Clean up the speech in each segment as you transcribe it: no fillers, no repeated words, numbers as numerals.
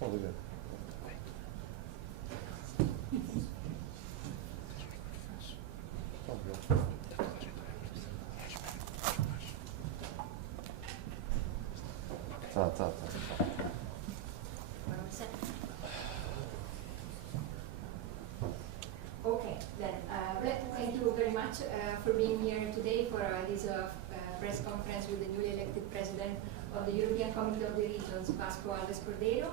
Are we ready? Okay, then thank you very much for being here today for this press conference with the newly elected president of the European Community of the Regions, Vasco Alves Cordeiro.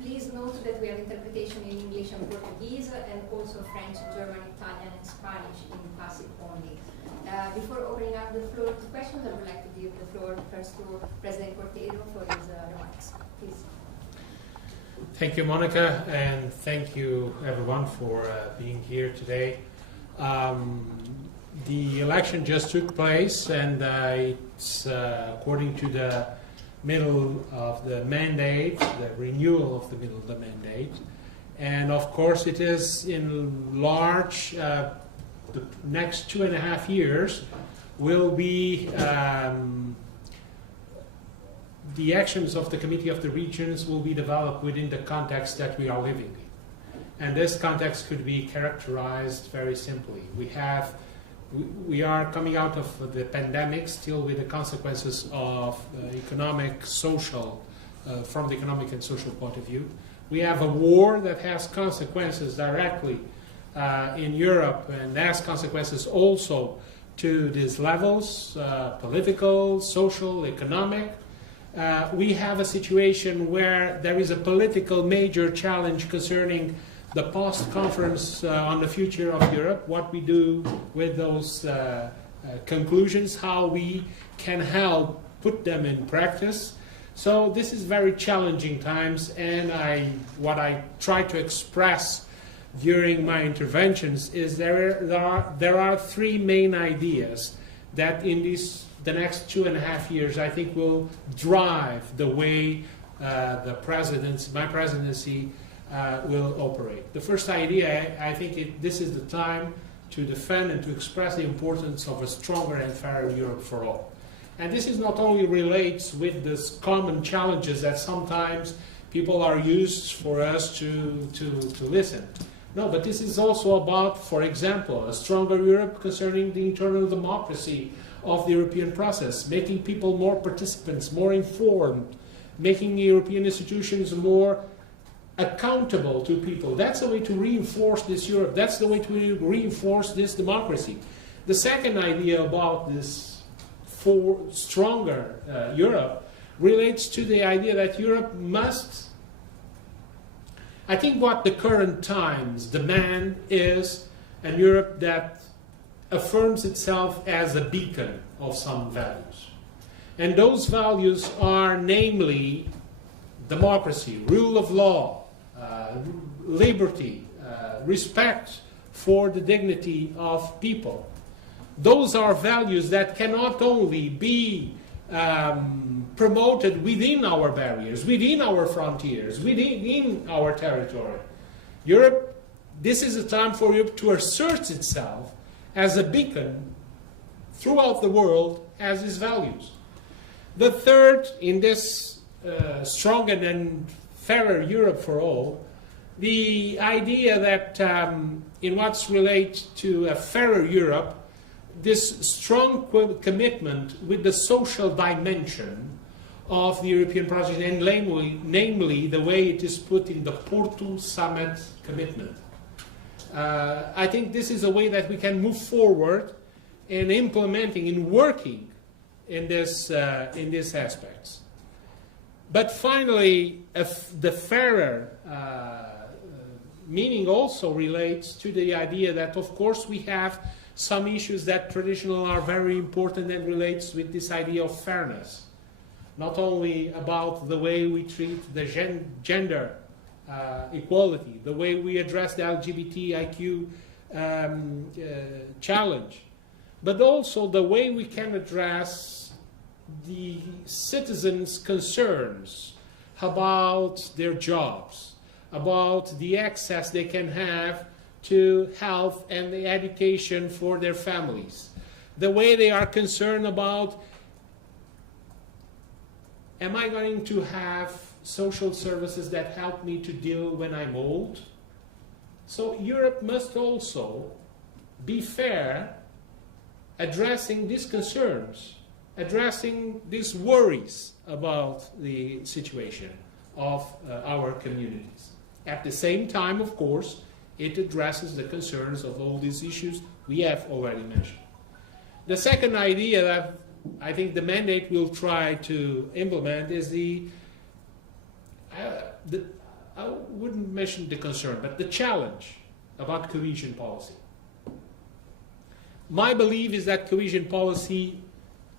Please note that we have interpretation in English and Portuguese, and also French, German, Italian, and Spanish in passive only. Before opening up the floor to questions, I would like to give the floor first to President Cordeiro for his remarks. Please. Thank you, Monica, and thank you, everyone, for being here today. The election just took place, and it's according to the middle of the mandate, the renewal of the middle of the mandate. And of course, it is in large, the next 2.5 years will be the actions of the Committee of the Regions will be developed within the context that we are living in. And this context could be characterized very simply. We are coming out of the pandemic still with the consequences of economic, social, from the economic and social point of view. We have a war that has consequences directly in Europe, and has consequences also to these levels, political, social, economic. We have a situation where there is a political major challenge concerning the post-conference on the future of Europe, what we do with those conclusions, how we can help put them in practice. So this is very challenging times, and what I try to express during my interventions is there are three main ideas that in the next 2.5 years I think will drive the way my presidency will operate. The first idea, I think this is the time to defend and to express the importance of a stronger and fairer Europe for all. And this is not only relates with this common challenges that sometimes people are used for us to listen. No, but this is also about, for example, a stronger Europe concerning the internal democracy of the European process, making people more participants, more informed, making European institutions more accountable to people. That's the way to reinforce this Europe. That's the way to reinforce this democracy. The second idea about this stronger Europe relates to the idea that Europe must, I think what the current times demand is a Europe that affirms itself as a beacon of some values. And those values are namely democracy, rule of law, liberty, respect for the dignity of people. Those are values that cannot only be promoted within our barriers, within our frontiers, within our territory. Europe, this is a time for Europe to assert itself as a beacon throughout the world as its values. The third, in this stronger and fairer Europe for all, the idea that in what's related to a fairer Europe, this strong commitment with the social dimension of the European project, and namely the way it is put in the Porto Summit commitment. I think this is a way that we can move forward in implementing, in working in these aspects. But finally, the fairer meaning also relates to the idea that, of course, we have some issues that traditionally are very important and relates with this idea of fairness. Not only about the way we treat the gender equality, the way we address the LGBTIQ challenge, but also the way we can address the citizens' concerns about their jobs, about the access they can have to health and the education for their families, the way they are concerned about, am I going to have social services that help me to deal when I'm old? So Europe must also be fair, addressing these concerns, addressing these worries about the situation of our communities. At the same time, of course, it addresses the concerns of all these issues we have already mentioned. The second idea that I think the mandate will try to implement is I wouldn't mention the concern, but the challenge about cohesion policy. My belief is that cohesion policy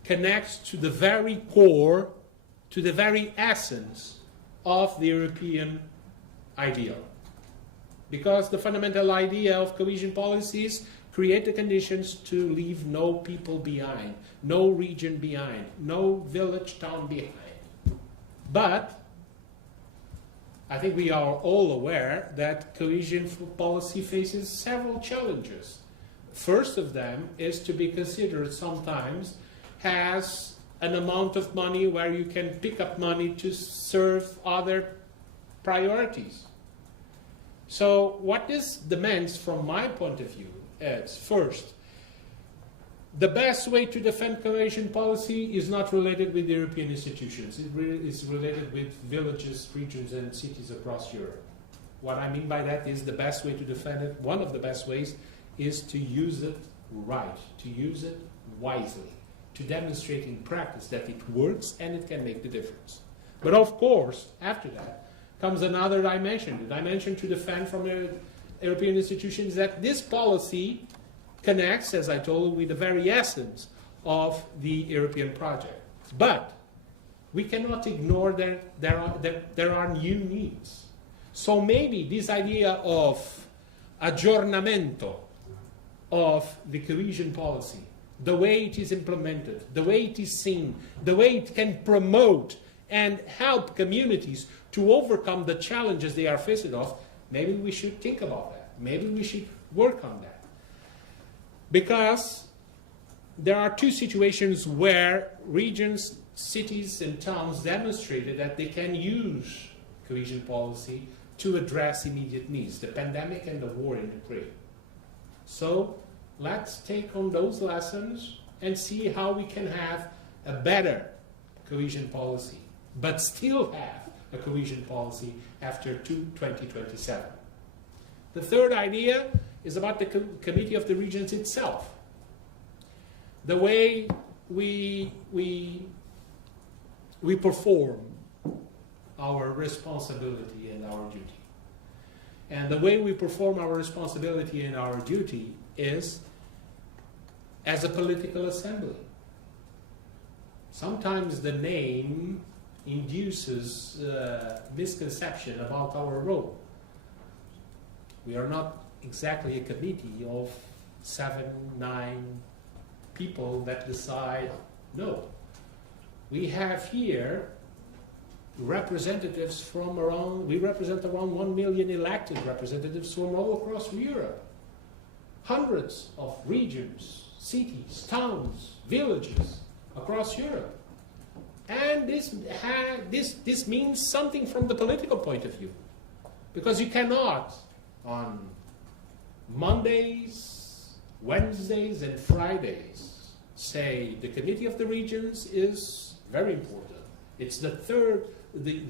connects to the very core, to the very essence of the European ideal. Because the fundamental idea of cohesion policy is create the conditions to leave no people behind, no region behind, no village, town behind. But I think we are all aware that cohesion policy faces several challenges. First of them is to be considered sometimes as an amount of money where you can pick up money to serve other priorities. So what this demands from my point of view is, first, the best way to defend cohesion policy is not related with European institutions. It is related with villages, regions, and cities across Europe. What I mean by that is the best way to defend it, one of the best ways, is to use it right, to use it wisely, to demonstrate in practice that it works and it can make the difference. But of course, after that, comes another dimension, the dimension to defend from the European institutions, that this policy connects, as I told you, with the very essence of the European project. But we cannot ignore that there are new needs. So maybe this idea of aggiornamento of the cohesion policy, the way it is implemented, the way it is seen, the way it can promote and help communities to overcome the challenges they are faced with, maybe we should think about that. Maybe we should work on that. Because there are two situations where regions, cities, and towns demonstrated that they can use cohesion policy to address immediate needs, the pandemic and the war in Ukraine. So let's take on those lessons and see how we can have a better cohesion policy, but still have a cohesion policy after 2027. The third idea is about the Committee of the Regions itself. The way we perform our responsibility and our duty. And the way we perform our responsibility and our duty is as a political assembly. Sometimes the name induces misconception about our role. We are not exactly a committee of 7, 9 people that decide. No. We have here representatives from around, we represent around 1 million elected representatives from all across Europe. Hundreds of regions, cities, towns, villages across Europe. And this means something from the political point of view. Because you cannot, on Mondays, Wednesdays, and Fridays, say the Committee of the Regions is very important. It's the third, the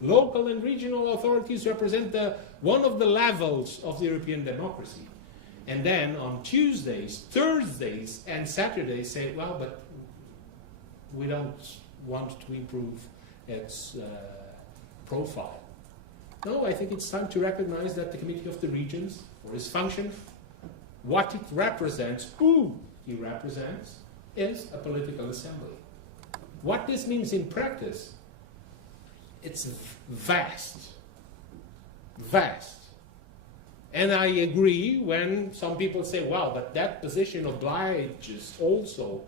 local and regional authorities represent one of the levels of the European democracy. And then on Tuesdays, Thursdays, and Saturdays say, well, but we don't want to improve its profile. No, I think it's time to recognize that the Committee of the Regions, for its function, what it represents, who it represents, is a political assembly. What this means in practice, it's vast. Vast. And I agree when some people say, well, but that position obliges also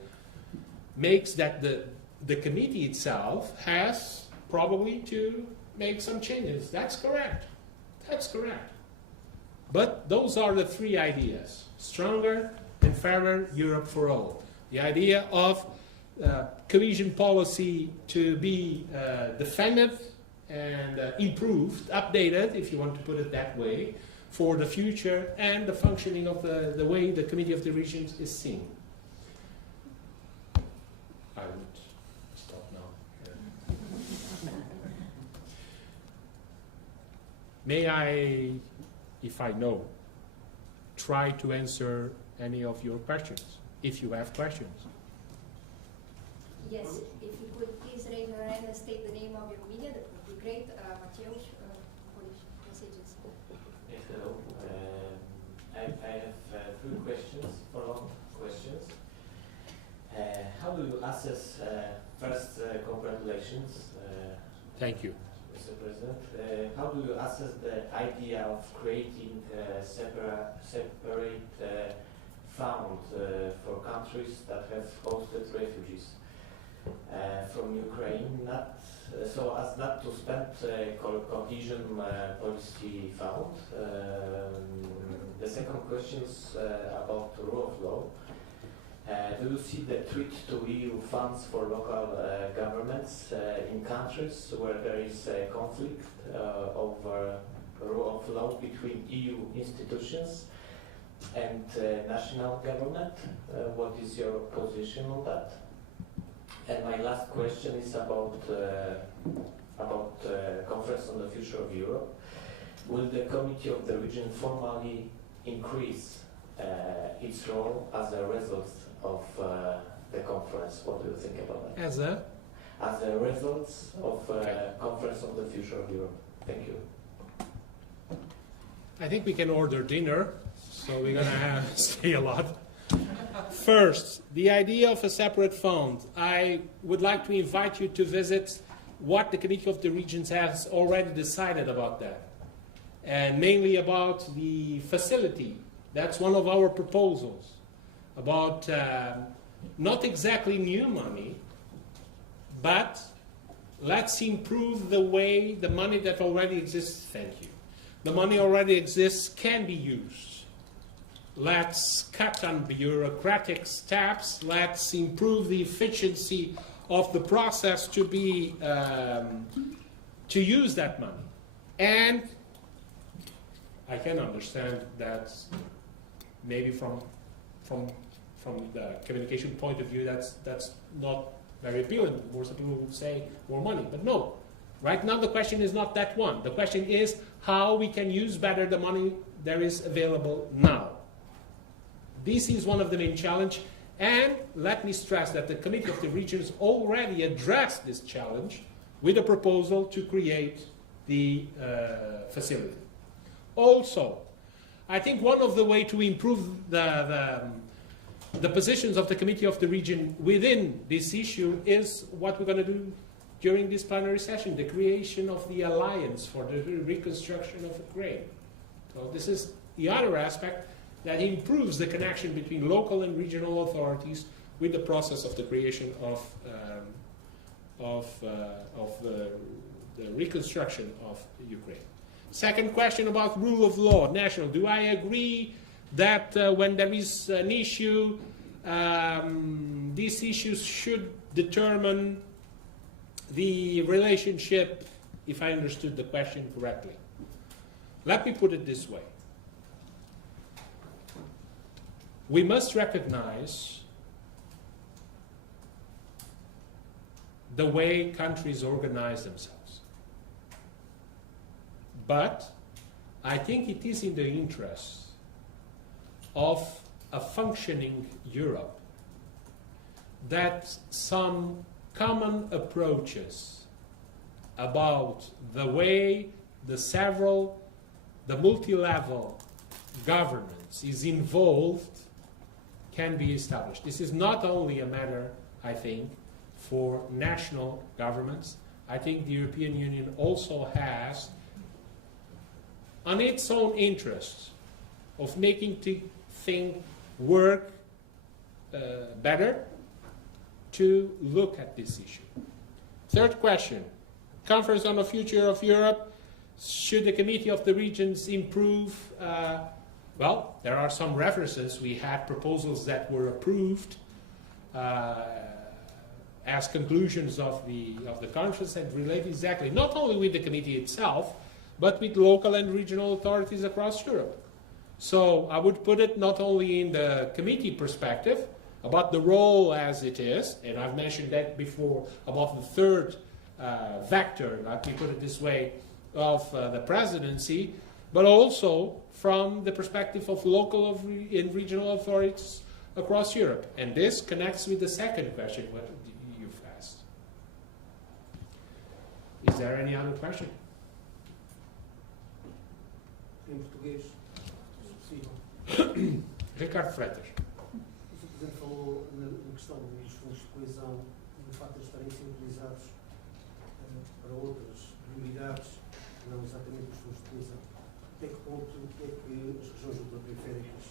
makes that the committee itself has probably to make some changes. That's correct. That's correct. But those are the three ideas. Stronger and fairer Europe for all. The idea of cohesion policy to be defended and improved, updated, if you want to put it that way, for the future, and the functioning of the way the Committee of the Regions is seen. I would stop now. May I, if I know, try to answer any of your questions, if you have questions? Yes, if you could please raise your hand and state the name of your media, that would be great. Mateusz, Polish Messages. Yes, hello. I have three questions, follow-up questions. How do you assess, first, congratulations. Thank you. Mr. President. How do you assess the idea of creating a separate fund for countries that have hosted refugees from Ukraine, not so as not to spend cohesion policy fund? The second question is about the rule of law. Do you see the threat to EU funds for local governments in countries where there is a conflict over rule of law between EU institutions and national government? What is your position on that? And my last question is about Conference on the Future of Europe. Will the Committee of the Region formally increase its role as a result of the conference? What do you think about that? As a result of Conference on the Future of Europe. Thank you. I think we can order dinner, so we're going to say a lot. First, the idea of a separate fund. I would like to invite you to visit what the Committee of the Regions has already decided about that, and mainly about the facility. That's one of our proposals, about not exactly new money, but let's improve the way the money that already exists, thank you. The money already exists can be used. Let's cut on bureaucratic steps. Let's improve the efficiency of the process to be to use that money. And I can understand that maybe from the communication point of view, that's not very appealing. Most people would say more money, but no. Right now, the question is not that one. The question is how we can use better the money that is available now. This is one of the main challenges, and let me stress that the Committee of the Regions already addressed this challenge with a proposal to create the facility. Also, I think one of the ways to improve the positions of the Committee of the Region within this issue is what we're going to do during this plenary session, the creation of the Alliance for the Reconstruction of Ukraine. So this is the other aspect that improves the connection between local and regional authorities with the process of the creation of the reconstruction of Ukraine. Second question about rule of law, national. Do I agree that when there is an issue, these issues should determine the relationship, if I understood the question correctly? Let me put it this way. We must recognize the way countries organize themselves. But I think it is in the interest of a functioning Europe that some common approaches about the way the multi-level governance is involved can be established. This is not only a matter, I think, for national governments. I think the European Union also has, on its own interests, of making things work better, to look at this issue. Third question, Conference on the Future of Europe. Should the Committee of the Regions improve? Well, there are some references. We had proposals that were approved as conclusions of the conference and relate exactly, not only with the committee itself, but with local and regional authorities across Europe. So I would put it not only in the committee perspective, about the role as it is, and I've mentioned that before, about the third vector, let me put it this way, of the presidency, but also from the perspective of local and regional authorities across Europe. And this connects with the second question what you've asked. Is there any other question? Em português, se possível. Ricardo Freitas. O Sr. Presidente falou na questão dos fundos de coesão e do facto de estarem a ser utilizados para outras prioridades, não exatamente os fundos de coesão. Até que ponto é que as regiões ultraperiféricas...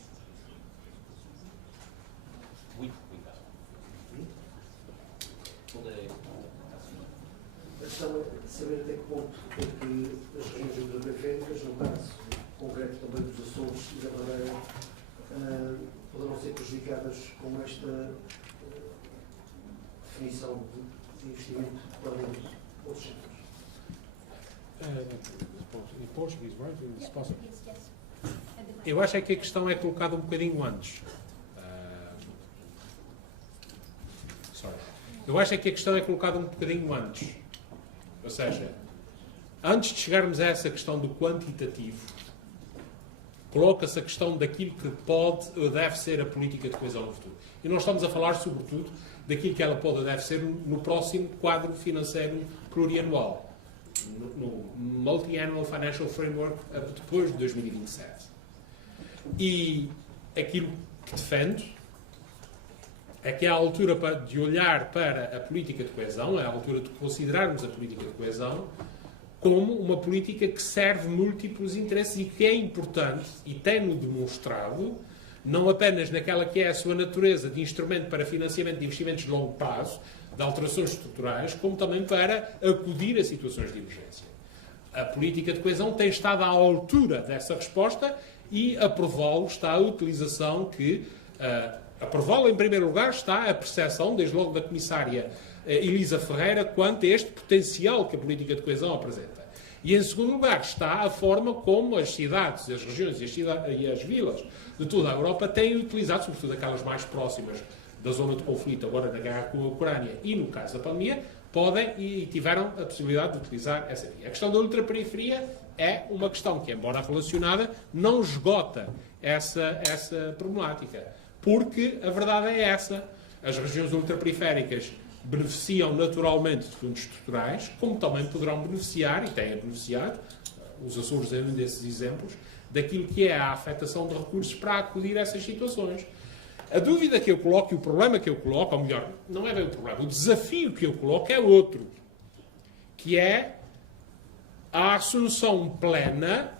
A questão é saber até que ponto é que as regiões ultraperiféricas, no caso concreto também dos Açores e da Madeira, poderão ser prejudicadas com esta definição de investimento para outros setores. Em português, right? Eu acho é que a questão é colocada um bocadinho antes. Eu acho é que a questão é colocada um bocadinho antes. Ou seja, antes de chegarmos a essa questão do quantitativo, coloca-se a questão daquilo que pode ou deve ser a política de coesão no futuro. E nós estamos a falar, sobretudo, daquilo que ela pode ou deve ser no próximo quadro financeiro plurianual, no Multi-Annual Financial Framework depois de 2027. E aquilo que defendo é que é a altura de olhar para a política de coesão, é a altura de considerarmos a política de coesão como uma política que serve múltiplos interesses e que é importante, e tem-no demonstrado, não apenas naquela que é a sua natureza de instrumento para financiamento de investimentos de longo prazo, de alterações estruturais, como também para acudir a situações de emergência. A política de coesão tem estado à altura dessa resposta e a prová-lo está a utilização que... A prová-lo, em primeiro lugar, está a percepção, desde logo da Comissária Elisa Ferreira, quanto a este potencial que a política de coesão apresenta. E, em segundo lugar, está a forma como as cidades, as regiões e as vilas de toda a Europa têm utilizado, sobretudo aquelas mais próximas da zona de conflito, agora na guerra com a Ucrânia e no caso da pandemia, podem e tiveram a possibilidade de utilizar essa via. A questão da ultraperiferia é uma questão que, embora relacionada, não esgota essa problemática. Porque a verdade é essa. As regiões ultraperiféricas beneficiam naturalmente de fundos estruturais, como também poderão beneficiar, e têm beneficiado, os Açores é um desses exemplos, daquilo que é a afetação de recursos para acudir a essas situações. A dúvida que eu coloco e o problema que eu coloco, ou melhor, não é bem o problema, o desafio que eu coloco é outro, que é a assunção plena,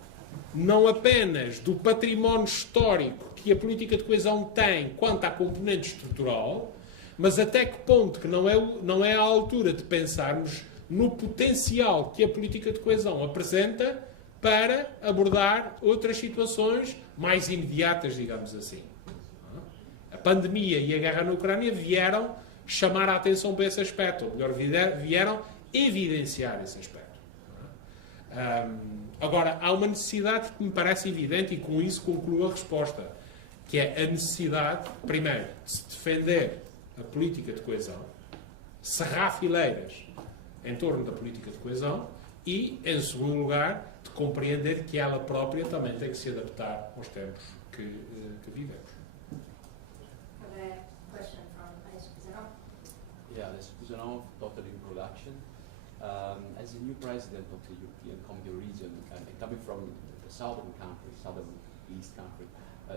não apenas do património histórico que a política de coesão tem quanto à componente estrutural, mas até que ponto que não é a altura de pensarmos no potencial que a política de coesão apresenta para abordar outras situações mais imediatas, digamos assim. A pandemia e a guerra na Ucrânia vieram chamar a atenção para esse aspecto, ou melhor, vieram evidenciar esse aspecto. Agora, há uma necessidade que me parece evidente, e com isso concluo a resposta, que é a necessidade, primeiro, de se defender a política de coesão, cerrar fileiras em torno da política de coesão e, em segundo lugar, de compreender que ela própria também tem que se adaptar aos tempos que vivemos. Yeah, this Kuzanov, total introduction. As a new president of the European Community region, and coming from the southern country, southern east country,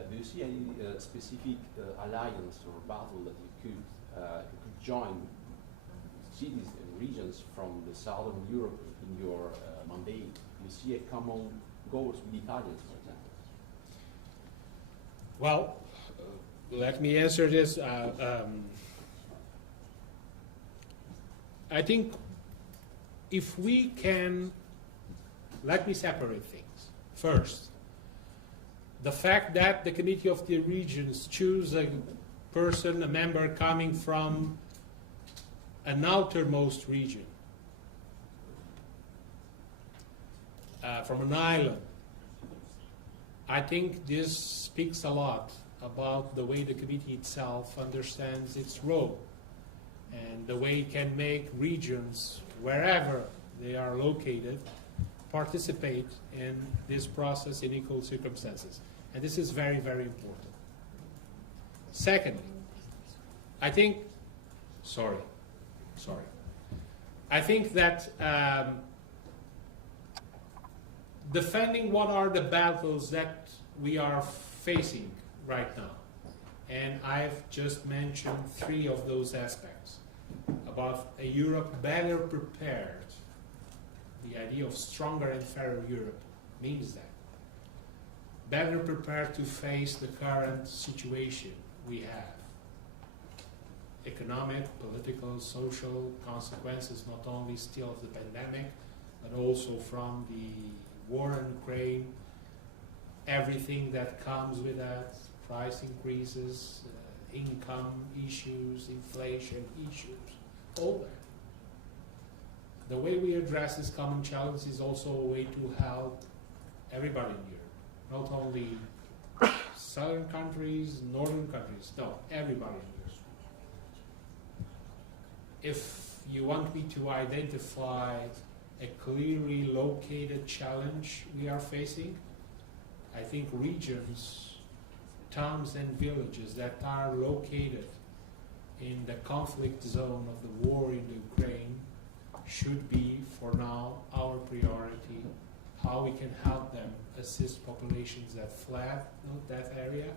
do you see any specific alliance or battle that you could join cities and regions from the southern Europe in your mandate? Do you see a common goals with Italians, for example? Well, let me answer this. I think if we can, let me separate things. First, the fact that the Committee of the Regions choose a person, a member coming from an outermost region, from an island, I think this speaks a lot about the way the committee itself understands its role and the way it can make regions, wherever they are located, participate in this process in equal circumstances. And this is very, very important. Secondly, I think that defending what are the battles that we are facing right now, and I've just mentioned 3 of those aspects, about a Europe better prepared. The idea of stronger and fairer Europe means that. Better prepared to face the current situation we have. Economic, political, social consequences, not only still of the pandemic, but also from the war in Ukraine, everything that comes with that, price increases, income issues, inflation issues, all that. The way we address this common challenge is also a way to help everybody in Europe, not only southern countries, northern countries, no, everybody in Europe. If you want me to identify a clearly located challenge we are facing, I think regions, towns and villages that are located in the conflict zone of the war in Ukraine should be, for now, our priority. How we can help them assist populations that fled that area.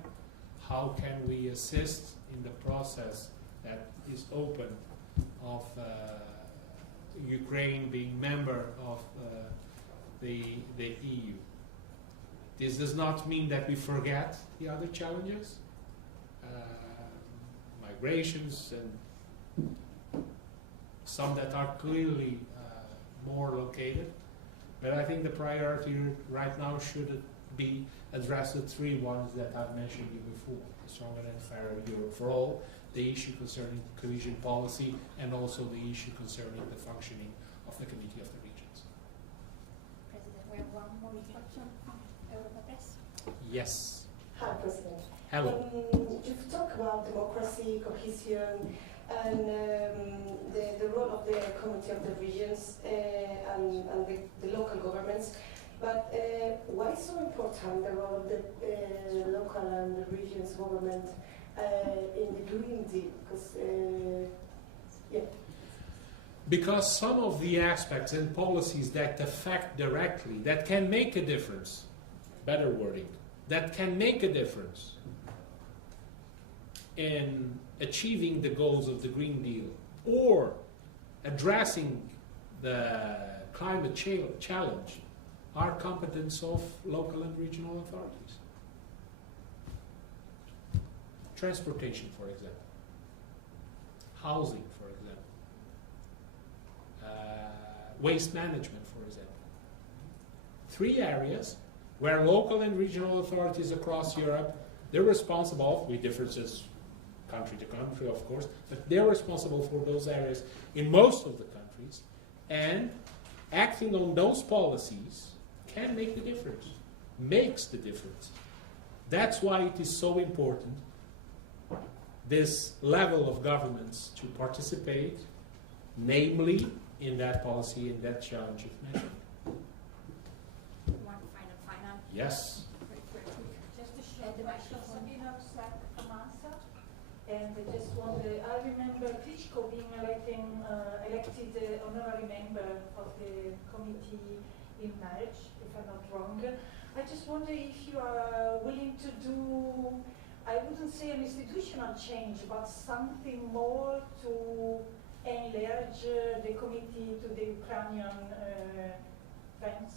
How can we assist in the process that is open of Ukraine being member of the EU. This does not mean that we forget the other challenges, migrations and some that are clearly more located. But I think the priority right now should be address the 3 ones that I've mentioned you before: the stronger and fairer Europe for all, the issue concerning cohesion policy, and also the issue concerning the functioning of the Committee of the Regions. President, we have one more question from Europa Press. Yes. Hi, President. Hello. You've talked about democracy, cohesion, and the role of the Committee of the Regions and the local governments. But why is so important the role of the local and the regions government in the Green Deal? Because some of the aspects and policies that affect directly, that can make a difference, better wording, that can make a difference in achieving the goals of the Green Deal or addressing the climate challenge are competence of local and regional authorities. Transportation, for example. Housing, for example. Waste management, for example. 3 areas where local and regional authorities across Europe, they're responsible, with differences country to country, of course, but they're responsible for those areas in most of the countries, and acting on those policies can make the difference, makes the difference. That's why it is so important, this level of governments to participate, namely in that policy, in that challenge you've mentioned. One final. Yes. Just to share the question, Sabina Amasa, and I just wonder, I remember Klitschko being elected honorary member of the committee in March, if I'm not wrong. I just wonder if you are willing to do, I wouldn't say an institutional change, but something more to enlarge the committee to the Ukrainian friends,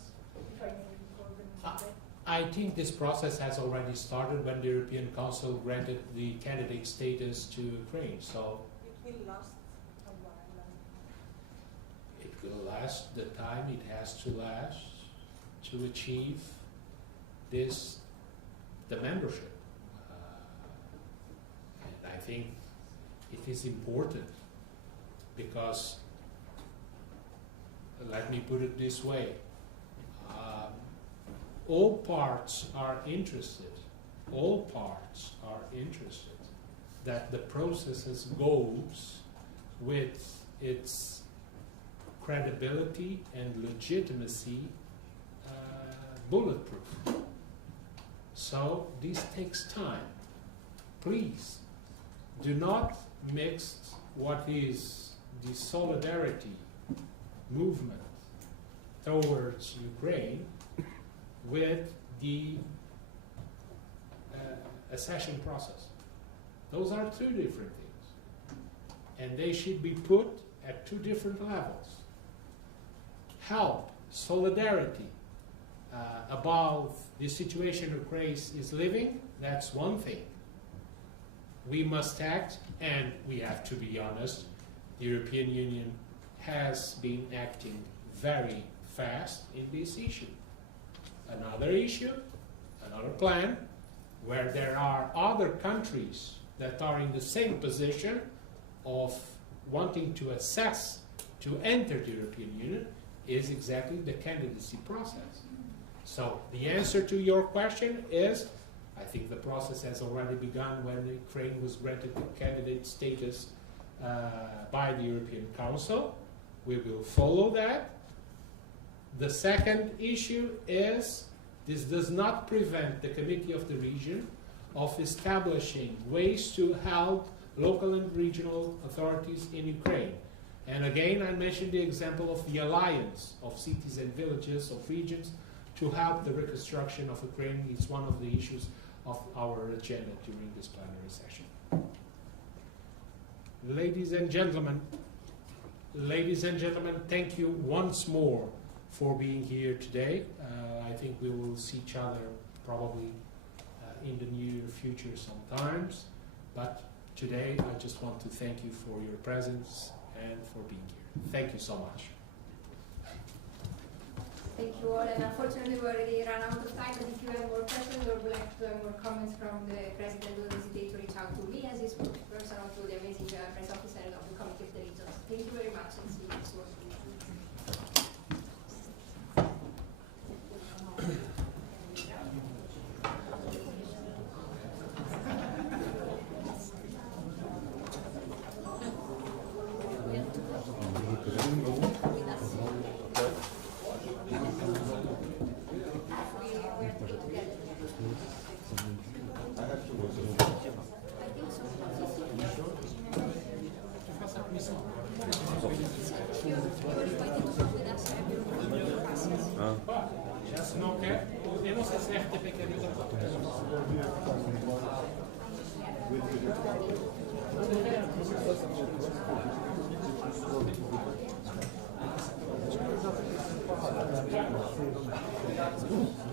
if I may call them that. I think this process has already started when the European Council granted the candidate status to Ukraine. So It will last a while. it will last the time it has to last to achieve the membership. And I think it is important because, let me put it this way, all parts are interested that the process goes with its credibility and legitimacy bulletproof. So this takes time. Please do not mix what is the solidarity movement towards Ukraine with the accession process. Those are two different things. And they should be put at two different levels. Help, solidarity about the situation Ukraine is living, that's one thing. We must act, and we have to be honest, the European Union has been acting very fast in this issue. Another issue, another plan, where there are other countries that are in the same position of wanting to assess to enter the European Union, is exactly the candidacy process. So the answer to your question is, I think the process has already begun when Ukraine was granted the candidate status by the European Council. We will follow that. The second issue is, this does not prevent the Committee of the Region of establishing ways to help local and regional authorities in Ukraine. And again, I mentioned the example of the alliance of cities and villages, of regions, to help the reconstruction of Ukraine. It's one of the issues of our agenda during this plenary session. Ladies and gentlemen, thank you once more for being here today. I think we will see each other probably in the near future sometimes, but today I just want to thank you for your presence and for being here. Thank you so much. Thank you all, and unfortunately we already ran out of time, but if you have more questions or would like to have more comments from the President, don't hesitate to reach out to me as his person or to the amazing press officer of the Committee of the Regions. Thank you very much, and see you next one. Thank you.